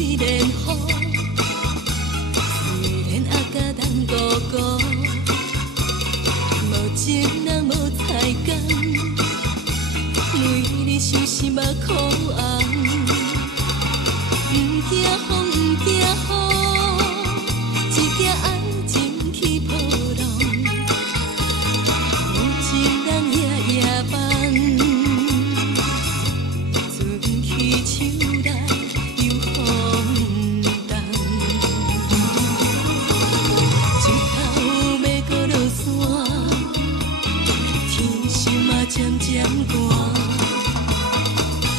水莲雨，虽然阿甲人孤孤，无情人无彩工，为你相思目眶红，不惊风不惊雨，只惊爱情起波浪，有情人夜夜梦。秋来又风动，日头要搁落山，天色嘛渐渐寒。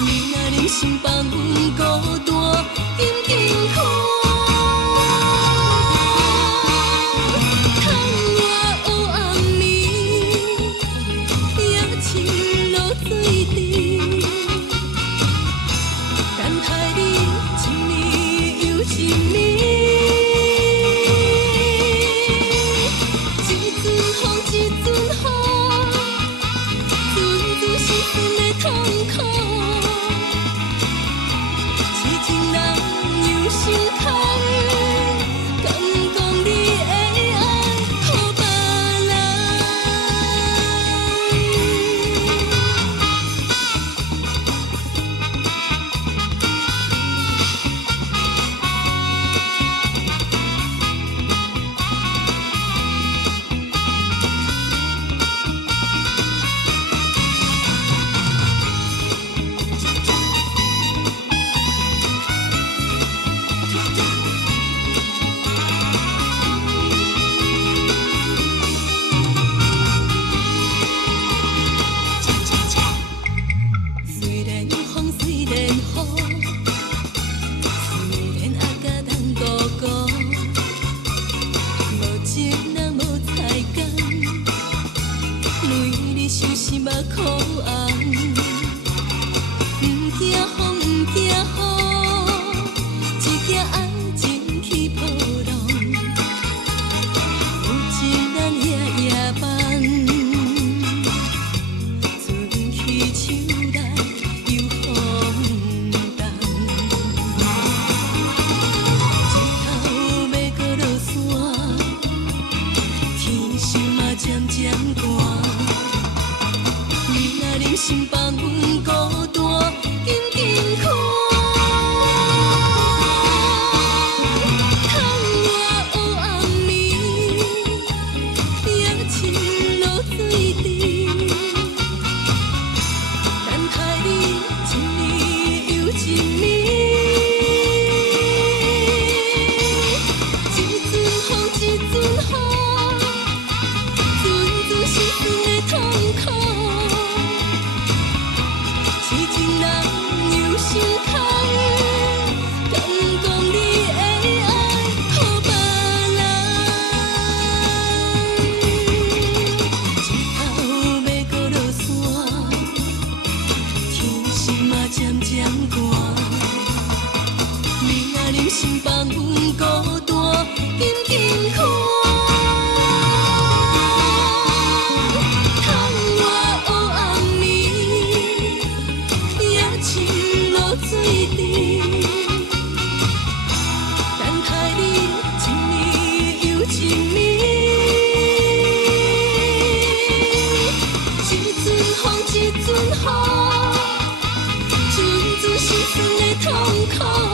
你若忍心放阮孤单，紧紧看。窗外黑暗暝，夜深落水滴。一阵风一阵雨，阵阵心酸的痛苦。痴情人有心空，敢讲你的爱予别人？相思目眶红，不惊风不惊雨，只惊爱情起波浪。有情人夜夜梦，春去秋来又风动。日头要搁落山，天色嘛渐渐寒。忍心放阮孤单，紧紧看。窗外黑暗暝，夜深落水滴。等待你一年又一年，一阵风一阵雨，阵阵心酸的痛苦。痴情人有心空，敢讲你的爱予别人？日头要搁落山，天色嘛渐渐寒。你若忍心放阮孤单，紧紧看。水滴，等待你一年又一年，一阵风一阵雨，阵阵心酸的痛苦。